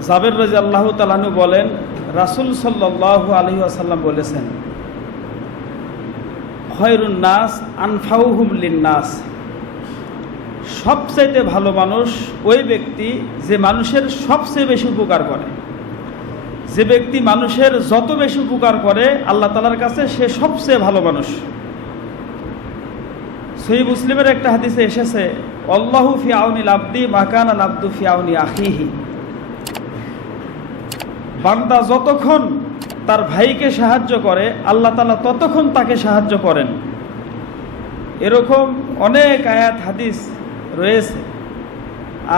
জাবের রাজি আল্লাহ তালানু বলেন, রাসুল সাল্লাহ আলহি আসাল্লাম বলেছেন, খয়রুন নাস আনফাউহুম লিন্নাস। সবচাইতে ভালো মানুষ ওই ব্যক্তি যে মানুষের সবচেয়ে বেশি উপকার করে। যে ব্যক্তি মানুষের যত বেশি উপকার করে, আল্লাহ তালার কাছে সে সবচেয়ে ভালো মানুষ। সহি মুসলিমের একটা হাদিসে এসেছে অল্লাহু ফিয়াউনি লাব্দি মাকান আল আব্দু ফিয়াউনি আখিহি। বান্দা যতক্ষণ তার ভাইকে সাহায্য করে, আল্লাহ তালা ততক্ষণ তাকে সাহায্য করেন। এরকম অনেক আয়াত, হাদিস রয়েছে।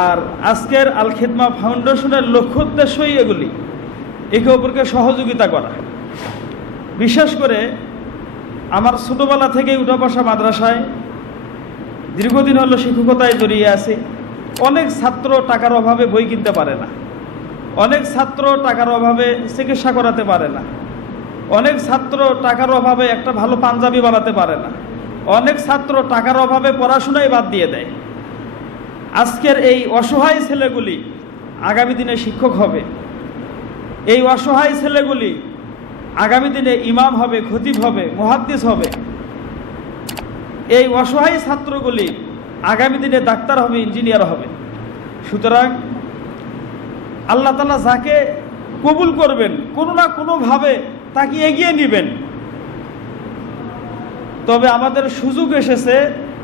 আর আজকের আল খিদমা ফাউন্ডেশনের লক্ষ্য উদ্দেশ্যই এগুলি, একে অপরকে সহযোগিতা করা। বিশেষ করে আমার ছোটোবেলা থেকেই উঠা বসা মাদ্রাসায় দীর্ঘদিন হলো শিক্ষকতায় জড়িয়ে আছে, অনেক ছাত্র টাকার অভাবে বই কিনতে পারে না। অনেক ছাত্র টাকার অভাবে চিকিৎসা করাতে পারে না। অনেক ছাত্র টাকার অভাবে একটা ভালো পাঞ্জাবি বানাতে পারে না। অনেক ছাত্র টাকার অভাবে পড়াশোনাই বাদ দিয়ে দেয়। আজকের এই অসহায় ছেলেগুলি আগামী দিনে শিক্ষক হবে। এই অসহায় ছেলেগুলি আগামী দিনে ইমাম হবে, খতিব হবে, মহাদ্দিস হবে। এই অসহায় ছাত্রগুলি আগামী দিনে ডাক্তার হবে, ইঞ্জিনিয়ার হবে। সুতরাং আল্লাহ তালা যাকে কবুল করবেন, কোনো না কোনোভাবে তাকে এগিয়ে নেবেন। তবে আমাদের সুযোগ এসেছে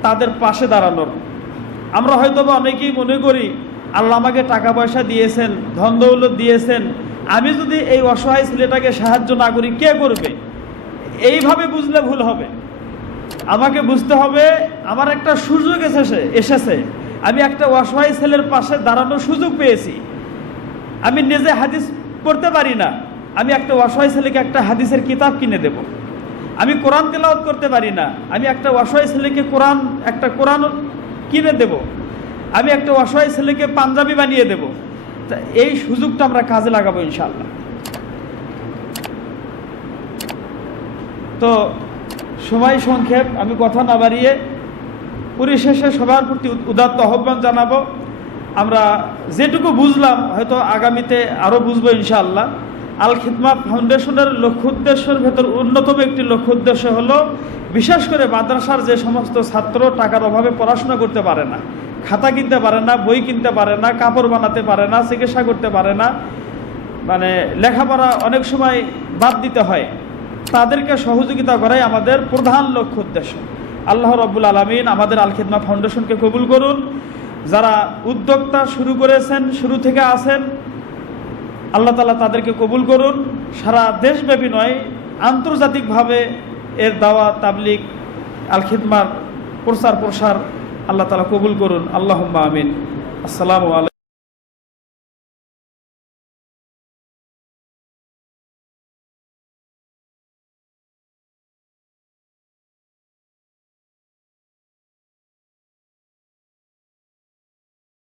তাদের পাশে দাঁড়ানোর। আমরা হয়তো বা অনেকেই মনে করি, আল্লাহ আমাকে টাকা পয়সা দিয়েছেন, ধন দৌলত দিয়েছেন, আমি যদি এই অসহায় ছেলেটাকে সাহায্য না করি, কে করবে? এইভাবে বুঝলে ভুল হবে। আমাকে বুঝতে হবে, আমার একটা সুযোগ এসেছে এসেছে। আমি একটা অসহায় ছেলের পাশে দাঁড়ানোর সুযোগ পেয়েছি। আমি নিজে হাদিস পড়তে পারি না। আমি একটা অসহায় ছেলেকে একটা হাদিসের কিতাব কিনে দেব। আমি কোরআন তেলাওয়াত করতে পারি না। আমি একটা অসহায় ছেলেকে কোরআন, একটা কোরআন কিনে দেব। আমি একটা অসহায় ছেলেকে পাঞ্জাবি বানিয়ে দেব। তা এই সুযোগটা আমরা কাজে লাগাবো ইনশাল্লাহ তো সময় সংক্ষেপ, আমি কথা না বাড়িয়ে পরিশেষে সবার প্রতি উদাত্ত আহ্বান জানাব। আমরা যেটুকু বুঝলাম, হয়তো আগামীতে আরও বুঝব ইনশাআল্লাহ। আল খিদমা ফাউন্ডেশনের লক্ষ্য উদ্দেশ্যের ভেতর অন্যতম একটি লক্ষ্য উদ্দেশ্য হলো, বিশেষ করে মাদ্রাসার যে সমস্ত ছাত্র টাকার অভাবে পড়াশোনা করতে পারে না, খাতা কিনতে পারে না, বই কিনতে পারে না, কাপড় বানাতে পারে না, চিকিৎসা করতে পারে না মানে লেখাপড়া অনেক সময় বাদ দিতে হয়। তাদেরকে সহযোগিতা করাই আমাদের প্রধান লক্ষ্য উদ্দেশ্য। আল্লাহ রব্বুল আলমিন আমাদের আল খিদমা ফাউন্ডেশনকে কবুল করুন। যারা উদ্যোক্তা শুরু করেছেন, শুরু থেকে আছেন, আল্লাহ তালা তাদেরকে কবুল করুন। সারা দেশব্যাপী নয়, আন্তর্জাতিকভাবে এর দাওয়া তাবলিক আল খিদমার প্রচার প্রসার আল্লাহ তালা কবুল করুন। আল্লাহ আমিন। আসসালামু আলাইকুম।